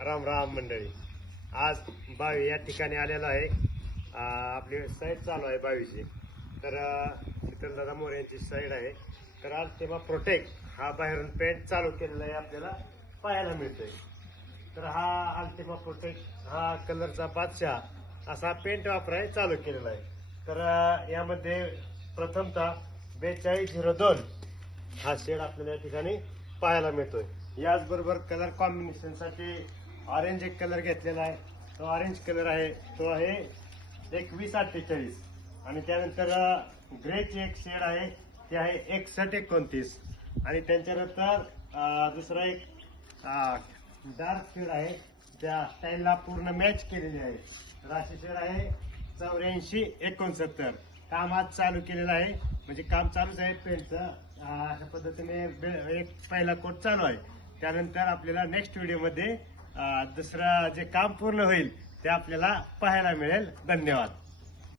राम राम मंडळी. आज बावी या ठिकाणी आलेलो आहे. आपली साईड चालू आहे बावीची. तर दादा मोरे यांची साईड आहे. तर आज तेव्हा प्रोटेक्ट हा बाहेरून पेंट चालू केलेला आहे, आपल्याला पाहायला मिळतोय. तर हा अल्टिमा प्रोटेक्ट हा कलरचा बादशाह असा पेंट वापराय चालू केलेला आहे. तर यामध्ये प्रथमतः 4202 हा शेड आपल्याला या ठिकाणी पाहायला मिळतोय. याचबरोबर कलर कॉम्बिनेशन साठी ऑरेंज एक कलर घेतलेला आहे. तो ऑरेंज कलर आहे, तो आहे 2148. आणि त्यानंतर ग्रेची एक शेड आहे, ते आहे 6129. आणि त्यांच्यानंतर दुसरा एक डार्क शेड आहे, त्या स्टाईलला पूर्ण मॅच केलेली आहे. तर अशी शेड आहे 8469. काम आज चालू केलेलं आहे, म्हणजे काम चालूच आहे पेंटचं. अशा पद्धतीने एक पहिला कोट चालू आहे. त्यानंतर आपल्याला नेक्स्ट व्हिडिओमध्ये दुसरा जे काम पूर्ण होईल ते आपल्याला पाहायला मिळेल. धन्यवाद.